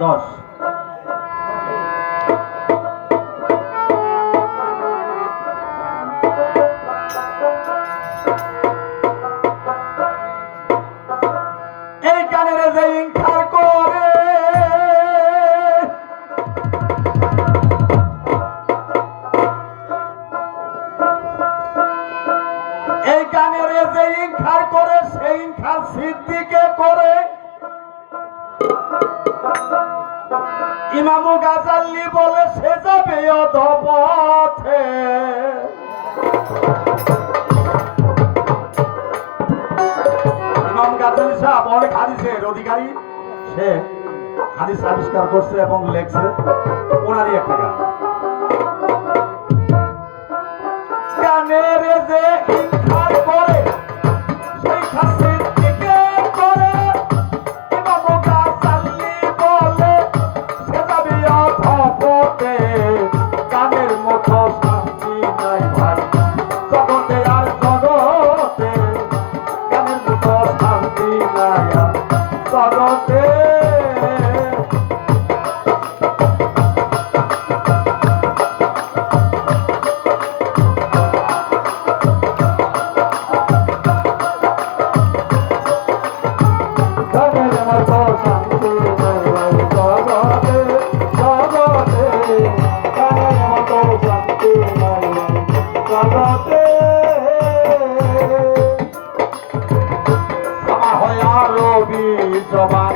10 এই গানের যে ইনকার করে এই গানের যে ইনকার করে সেই ইনকার সিদ্দিকে করে ইমাম গাজ্জালি বলে সে যাবে অধপথে। ইমাম গাজ্জালি সাহেব অনেক হাদিসের অধিকারী, সে হাদিস আবিষ্কার করছে এবং লেখছে, ওনারই একটা গান। গানের যে ইনকার করে সেই সিদ্দিকে করে ইমাম গাজ্জালি বলে সে যাবে অধপথে। গানের মতো শান্তি নাই ভাই জগতে আর জগতে, গানের মতো শান্তি নাই আর জগতে। Sama hoya robi jaba